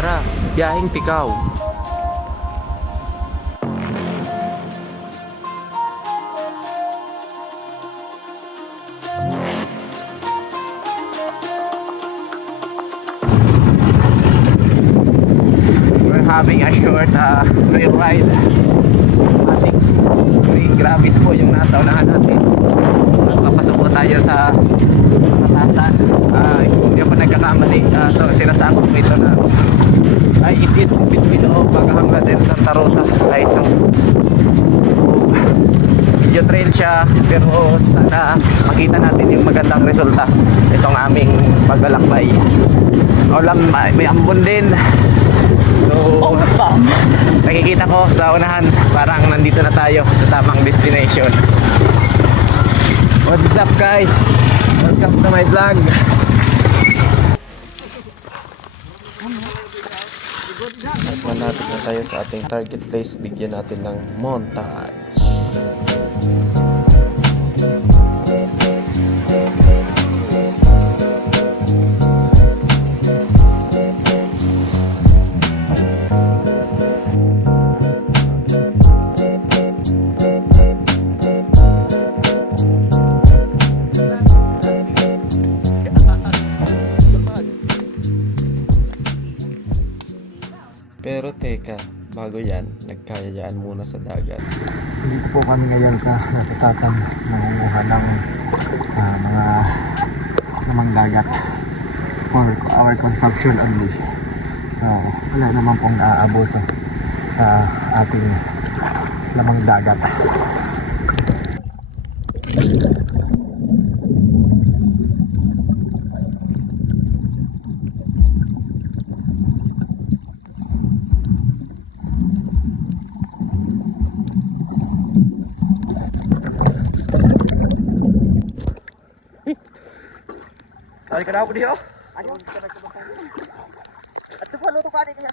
Tara, biyaheng Tikaw. We're having a short trail ride. Ating gravis po yung nasa unahan natin. Papasok po tayo sa Batasan. Hindi ako nagkakamali. So sinasakot ko ito na it is between Baghang and Santa Rosa. So video trail siya, pero sana makita natin yung magandang resulta itong aming paglalakbay. May ambon din. So nakikita ko sa unahan, parang nandito na tayo sa tamang destination. What's up guys? Welcome to my vlog. Malapit na tayo sa ating target place. Bigyan natin ng montage. Pero teka, bago yan, nagkayayaan muna sa dagat. Dito po kami ngayon sa Batasan, nangunguha ng mga lamang dagat for our consumption only. So wala naman pong naaabuso sa ating lamang dagat. Ay, ka na ako diyo? Ayun, at tuwa luto ka niya.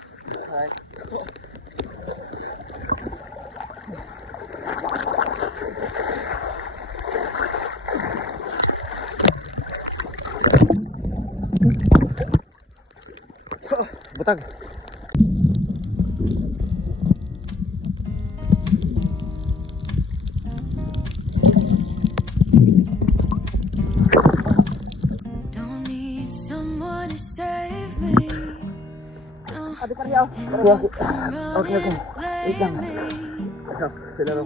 Butag. Abi pa riyaw. Okay. Wait lang. Sila ro.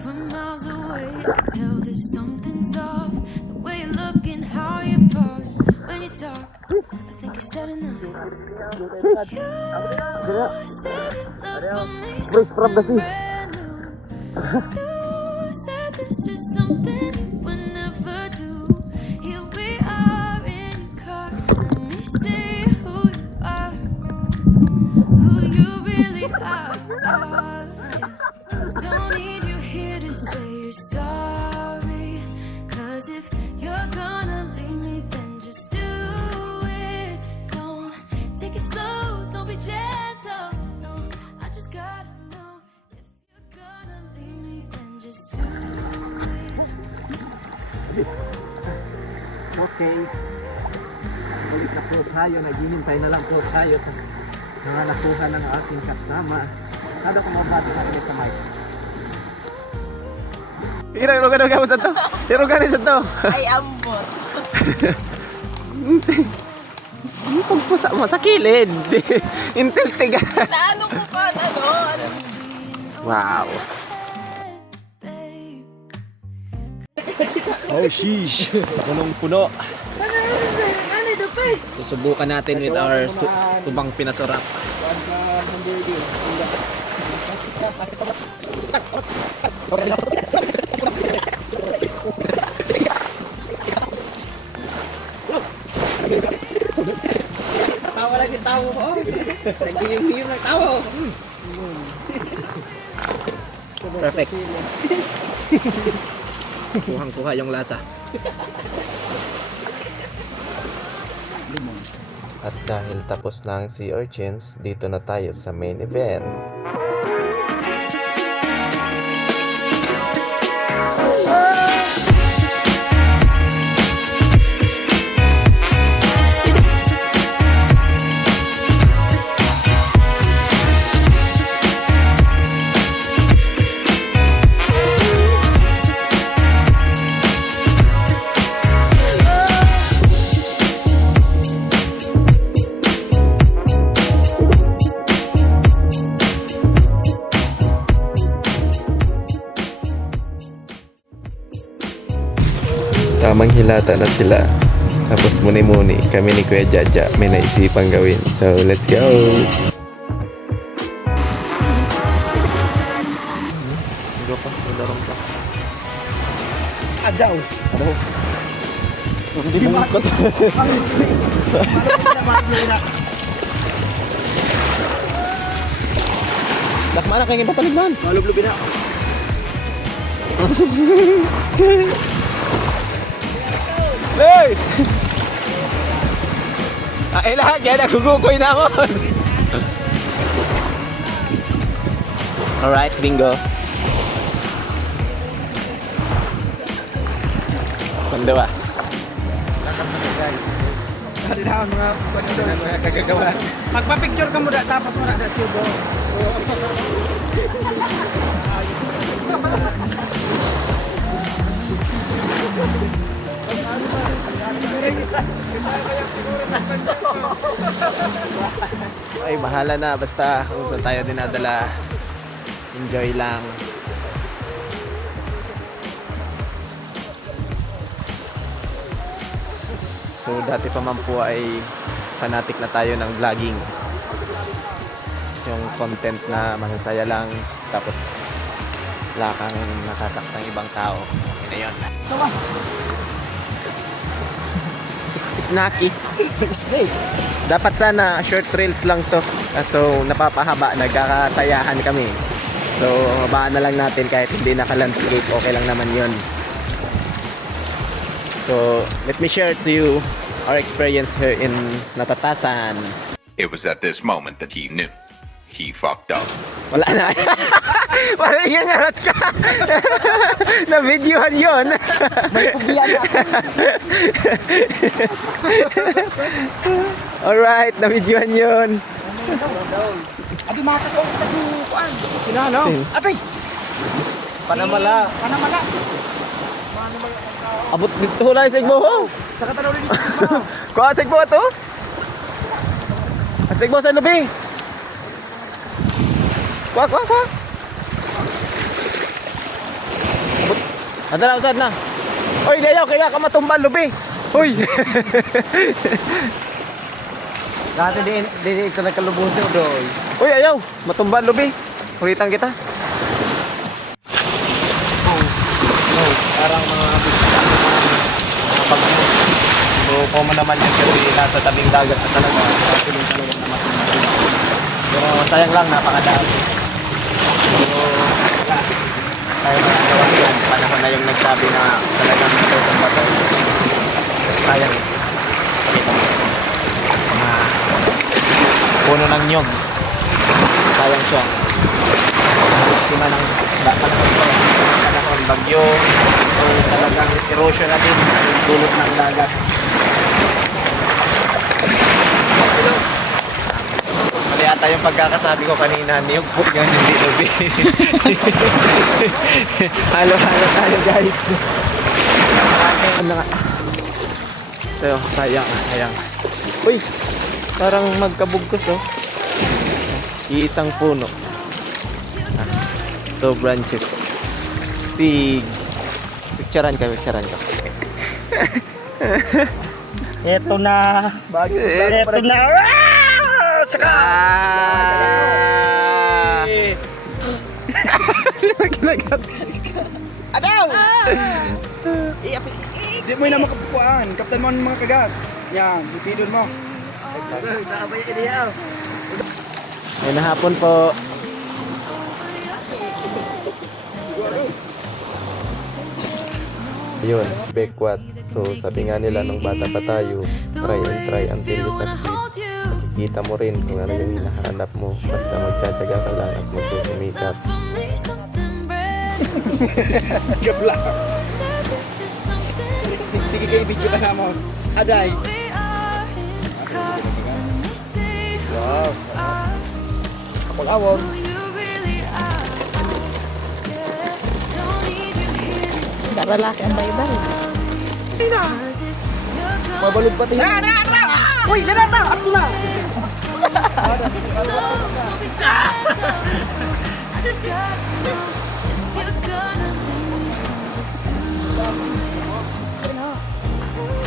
From miles away, I can tell there's something's off. The way you look and how you pause when you talk. I think you said enough. You said you love for me something brand new. You said this is something you would never do. Here we are in your car. Let me see who you are, who you really are. Don't need you here to say you're sorry, 'cause if you're gonna leave me, then just do it. Don't take it slow, don't be gentle. No, I just gotta know, if you're gonna leave me, then just do it. Okay. Ulit na po tayo, naghihintay na lang po tayo sa mga nakuha ng ating kasama. Kada ko mabasa natin sa mic. Irugan mo sa to. Irugan sa to. Ay, ambot. Pagpusa mo sa kilid. Intiltiga. Naano mo pa, ano? Wow. Oh, sheesh. Punong-puno. Ano ito, guys? Susubukan natin with our tubang pinasarap. Tawa lagi tawa ko. Nagihim-him ng tawa. Perfect. Kuhang-kuha yung lasa. At dahil tapos na ang Sea Urchins, dito na tayo sa main event. Dilata na sila. Tapos muni-muni kami ni Kuya Jaja may naisipang gawin. So let's go! Adaw. Hindi mangkot. Dakma na kayong ipapaligman. Malublubi na. Hey! Ay lahat, kaya nagugukoy na ako. Alright, bingo. Kundo ba? Hindi na mga kagagawa. Magpa-picture ka muna tapos mo na siyo do. Ay, bahala na. Basta kung saan tayo dinadala, enjoy lang. So, dati pa man po ay fanatic na tayo ng vlogging. Yung content na masasaya lang, tapos wala kang nasasaktang ibang tao. Okay na yun. Snacky. Snake. Dapat sana short reels lang to. So napapahaba, nagkakasayahan kami. So mabaan na lang natin kahit hindi naka-landscape, okay lang naman yun. So let me share to you our experience here in Natatasan. It was at this moment that he knew. He fucked up. Wala na. Parang yung arat ka. Na-videohan yun. May pubiyan na ako. Alright, na-videohan yun. Abi makakatawa kita si Kuan. Sino ano? Sin? Atay. Panamala. Panamala. Abot dito lang sa igbo. Sa katanaw rin. Kuha sa igbo to? At sa igbo sa lubi. Kuha. Abot. Ada na, usad na. Oy, dayaw, kaya ka matumba lubi. Uy. Dati di ito nagkalubuto doy. Uy, ayaw. Matumba lubi. Ulitan kita. No, parang mga bagyo. So, common naman yun kasi nasa tabing dagat na talaga. Tulong-tulong na matumba. Pero sayang lang, napakadaan. Pero wala. Tayo na nagawa yan. Panahon na yung nagsabi na talagang natutumba to. Sayang. Pakita mo. Mga puno ng nyog. Sayang siya. Sima ng panahon bagyo. So talagang erosion na din ang dulot ng dagat. Mali ata yung pagkakasabi ko kanina, niyog po yun, hindi lubi. Halo-halo tayo guys. Ano nga? So, sayang. Uy! Parang magkabugkos oh. Iisang puno. 2 branches. Stig. Picturean ka. Ito na. Ito na. Saka. Adaw! Di mo na makapuan. Kaptan mo ang mga kagat. Yan, ipidon mo. Ay nahapon po. Yun, Bekwat. So sabi nga nila nung bata pa tayo, try and try until you succeed. Makikita mo rin kung ano yung hinahanap mo. Basta magtsatsaga ka lang at magsusumikap. Gabla. Sige kayo, video ka na mo. Aday. Wow. Kapag-awag. Lalaki ang baybay. Mabalog pati. Tara! Uy, lanata! Ako na!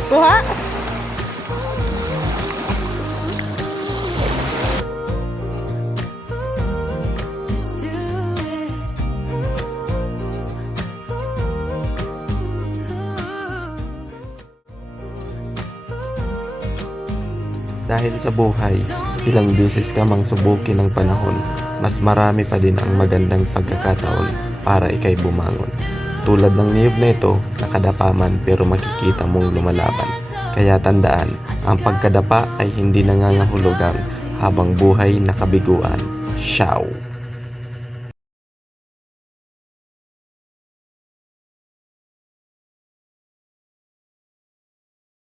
Kuha. Just do it. Dahil sa buhay, ilang beses ka mang subukin ng panahon, mas marami pa din ang magandang pagkakataon para ikay bumangon. Tulad ng niyog na ito, nakadapa man pero makikita mong lumalaban. Kaya tandaan, ang pagkadapa ay hindi nangangahulugang habang buhay nakabiguan. Ciao!